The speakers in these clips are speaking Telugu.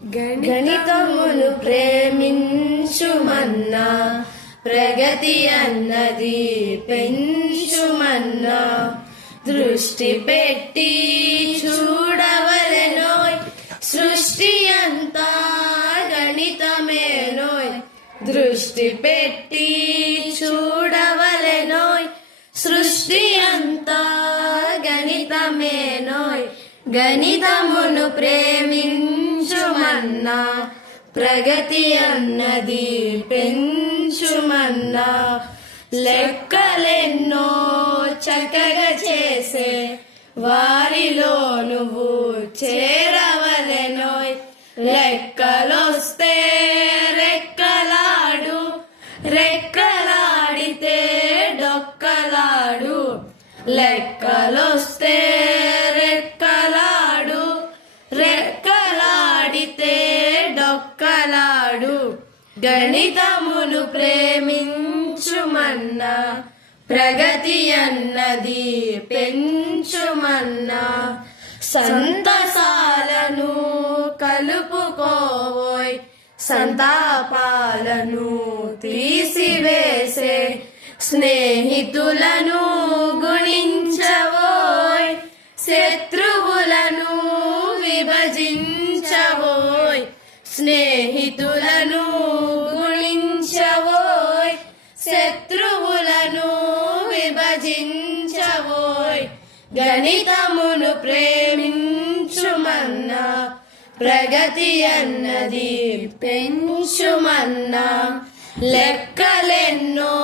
గణితమును ప్రేమించుమన్నా ప్రగతి అన్నది పెంచుమన్నా దృష్టి పెట్టి చూడవలెనోయ్ సృష్టి అంతా గణితమేనోయ్ దృష్టి పెట్టి చూడవలెనోయ్ సృష్టి అంతా గణితమేనోయ్ గణితమును ప్రేమించుమన్నా ప్రగతి అన్నది పెంచుమన్నా లెక్కలెన్నో చక్కగా చేసే వారిలో నువ్వు చేరవలెనోయ్ లెక్కలొస్తే రెక్కలాడు రెక్కలాడితే డొక్కలాడు లెక్కలొస్తే రెక్కలాడు రెక్కలాడితే డొక్కలాడు గణితమును ప్రేమించుమన్నా ప్రగతి అన్నది పెంచుమన్నా సంతసాలను కలుపుకోవోయ్ సంతాపాలను తీసివేసే స్నేహితులను గుణించవోయ్ శత్రువులను విభజించవోయ్ స్నేహితులను గుణించవోయ్ శత్రువులను విభజించవోయ్ గణితమును ప్రేమించుమన్నా ప్రగతి అన్నది పెంచుమన్నా లెక్కలెన్నో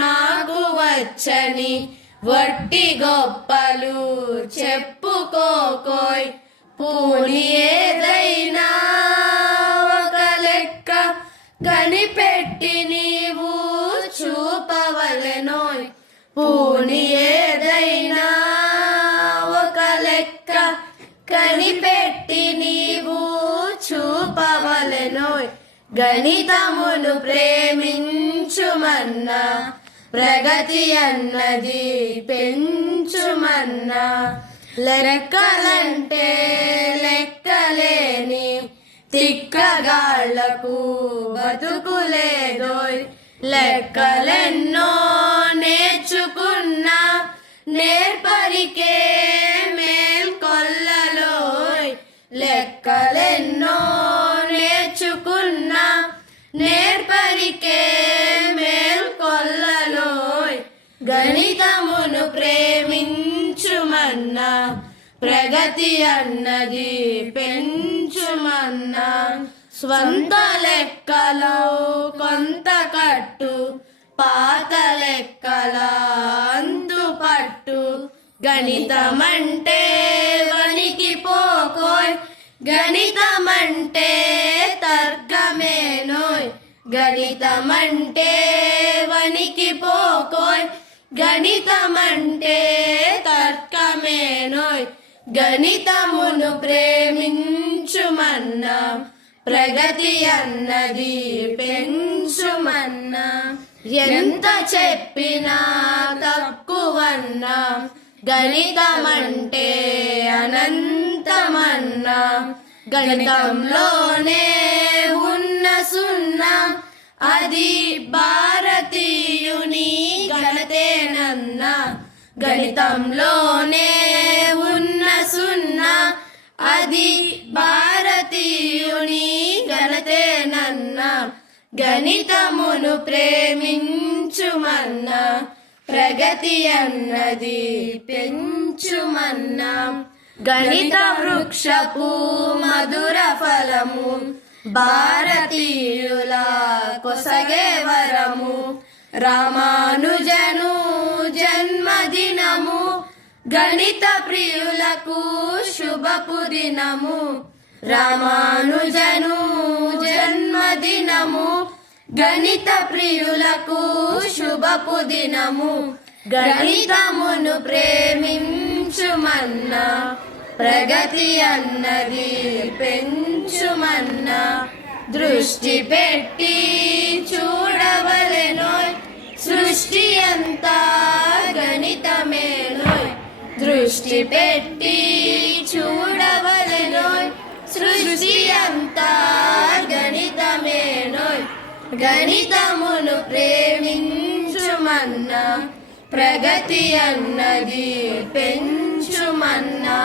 నాకు వచ్చని వట్టి గొప్పలు చెప్పుకోకోయ్ పూని ఏదైనా ఒక లెక్క కనిపెట్టి నీవు చూపవలెనోయ్ పూని ఏదైనా ఒక లెక్క కనిపెట్టి నీవు చూపవలెనోయ్ గణితమును ప్రేమించుమన్నా ప్రగతి అన్నది పెంచుమన్నా లెక్కలంటే లెక్కలేని తిక్కగాళ్లకు బతుకులేదోయ్ లెక్కలెన్నో నేర్చుకున్నా నేర్పరికే మేల్కొల్లలోయ్ లెక్కలెన్నో నేర్చుకున్నా నేర్పరికే మేల్కొల్లలోయ్ గణితమును ప్రేమించుమన్నా ప్రగతి అన్నది పెంచుమన్నా స్వంత లెక్కలో కొంత కట్టు పాత లెక్కల అంతు పట్టు గణితమంటే వణికిపోకోయ్ గణితమంటే తర్కమేనోయ్ గణితమంటే వణికిపోకోయ్ గణితమంటే తర్కమేనోయ్ గణితమును ప్రేమించుమన్నా ప్రగతి అన్నది పెంచుమన్నా ఎంత చెప్పినా తక్కువన్నా గణితమంటే అనంతమన్నా గణితంలోనే ఉన్న సున్నా అది భారతీయుని ఘనతేనన్నా గణితంలోనే ఉన్న సున్నా అది భారతీయుని ఘనతేనన్నా గణితమును ప్రేమించుమన్నా ప్రగతి అన్నది పెంచుమన్నా గణిత వృక్షపు మధుర ఫలము భారతీయుల కొసగే వరము రామానుజను జన్మదినము గణిత ప్రియులకు శుభపు దినము రామానుజను జన్మదినము గణిత ప్రియులకు శుభపు దినము గణితమును ప్రేమించుమన్నా ప్రగతి అన్నది పెంచుమన్నా దృష్టి పెట్టి చూడవలెనోయ్ సృష్టి అంతా గణితమేనోయ్ దృష్టి పెట్టి చూడవలెనోయ్ సృష్టి అంతా గణితమును ప్రేమించుమన్నా ప్రగతి అన్నది పెంచుమన్నా